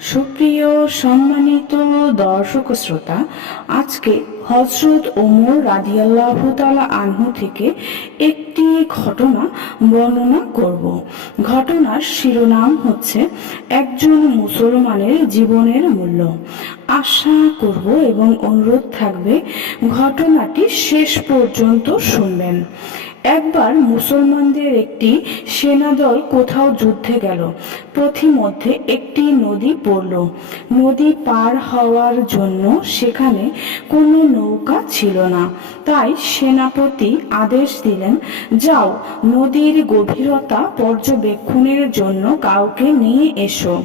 সুপ্রিয় সম্মানিত দর্শক শ্রোতা, আজকে হজরত ওমর রাদিয়াল্লাহ তালা আনহু থেকে একটি ঘটনা বর্ণনা করব। ঘটনার শিরোনাম হচ্ছে, একজন মুসলমানের জীবনের মূল্য। আশা করব এবং অনুরোধ থাকবে, ঘটনাটি শেষ পর্যন্ত শুনবেন। একবার মুসলমানদের একটি সেনাদল কোথাও যুদ্ধে গেল। পথিমধ্যে একটি নদী পড়ল। নদী পার হওয়ার জন্য সেখানে কোনো নৌকা ছিল না। তাই সেনাপতি আদেশ দিলেন, যাও, নদীর গভীরতা পর্যবেক্ষণের জন্য কাউকে নিয়ে এসো।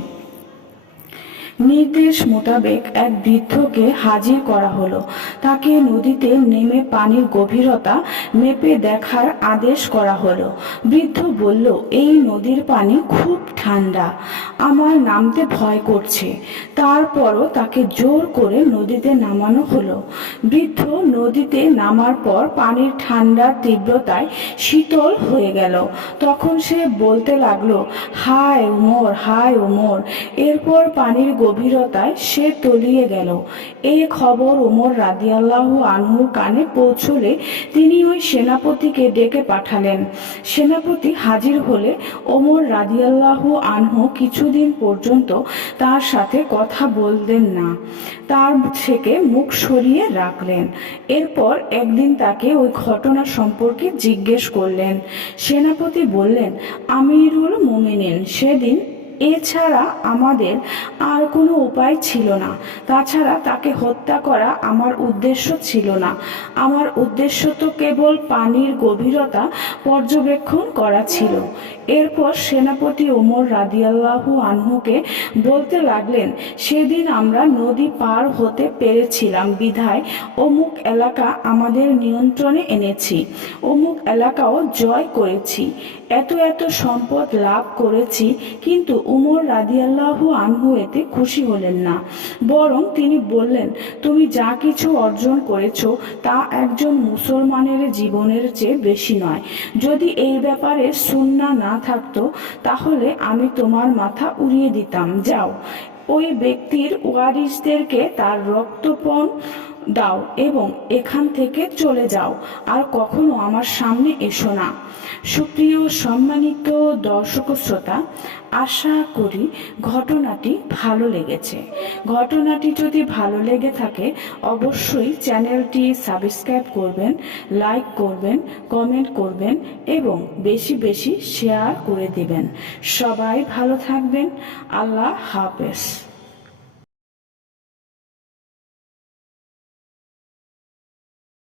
নির্দেশ মোতাবেক এক বৃদ্ধকে হাজির করা হলো। তাকে নদীতে নেমে পানির গভীরতা মেপে দেখার আদেশ করা হলো। বৃদ্ধ বলল, এই নদীর পানি খুব ঠান্ডা, আমার নামতে ভয় করছে। তারপরও তাকে জোর করে নদীতে নামানো হলো। বৃদ্ধ নদীতে নামার পর পানির ঠান্ডার তীব্রতায় শীতল হয়ে গেল। তখন সে বলতে লাগল, হায় ওমর হায় ওমর। এরপর পানির গভীরতায় সে তলিয়ে গেল। এ খবর ওমর রাদিয়াল্লাহু আনহুর কানে পৌঁছলে তিনি ওই সেনাপতিকে ডেকে পাঠালেন। সেনাপতি হাজির হলে ওমর রাদিয়াল্লাহু আনহু কিছুদিন পর্যন্ত তার সাথে কথা বলতেন না। তার থেকে মুখ সরিয়ে রাখলেন। এরপর একদিন তাকে ওই ঘটনা সম্পর্কে জিজ্ঞেস করলেন। সেনাপতি বললেন, আমিরুল মোমিনিন, সেদিন এছাড়া আমাদের আর কোনো উপায় ছিল না। তাছাড়া তাকে হত্যা করা আমার উদ্দেশ্য ছিল না। আমার উদ্দেশ্য তো কেবল পানির গভীরতা পর্যবেক্ষণ করা ছিল। এরপর সেনাপতি ওমর রাদিয়াল্লাহু আনহুকে বলতে লাগলেন, সেদিন আমরা নদী পার হতে পেরেছিলাম বিধায় অমুক এলাকা আমাদের নিয়ন্ত্রণে এনেছি। অমুক এলাকাও জয় করেছি। এত এত সম্পদ লাভ করেছি, কিন্তু উমর রাদিয়াল্লাহু আনহু এতে খুশি হলেন না। বরং তিনি বললেন, তুমি যা কিছু অর্জন করেছ তা একজন মুসলমানের জীবনের চেয়ে বেশি নয়। যদি এই ব্যাপারে সুন্না না থাকতো, তাহলে আমি তোমার মাথা উড়িয়ে দিতাম। যাও। ওই ব্যক্তির ওয়ারিসদেরকে তার রক্তপণ দাও এবং এখান থেকে চলে যাও, আর কখনো আমার সামনে এসো না। সুপ্রিয় সম্মানিত দর্শক শ্রোতা, আশা করি ঘটনাটি ভালো লেগেছে। ঘটনাটি যদি ভালো লেগে থাকে, অবশ্যই চ্যানেলটি সাবস্ক্রাইব করবেন, লাইক করবেন, কমেন্ট করবেন এবং বেশি বেশি শেয়ার করে দিবেন। সবাই ভালো থাকবেন। আল্লাহ হাফেজ।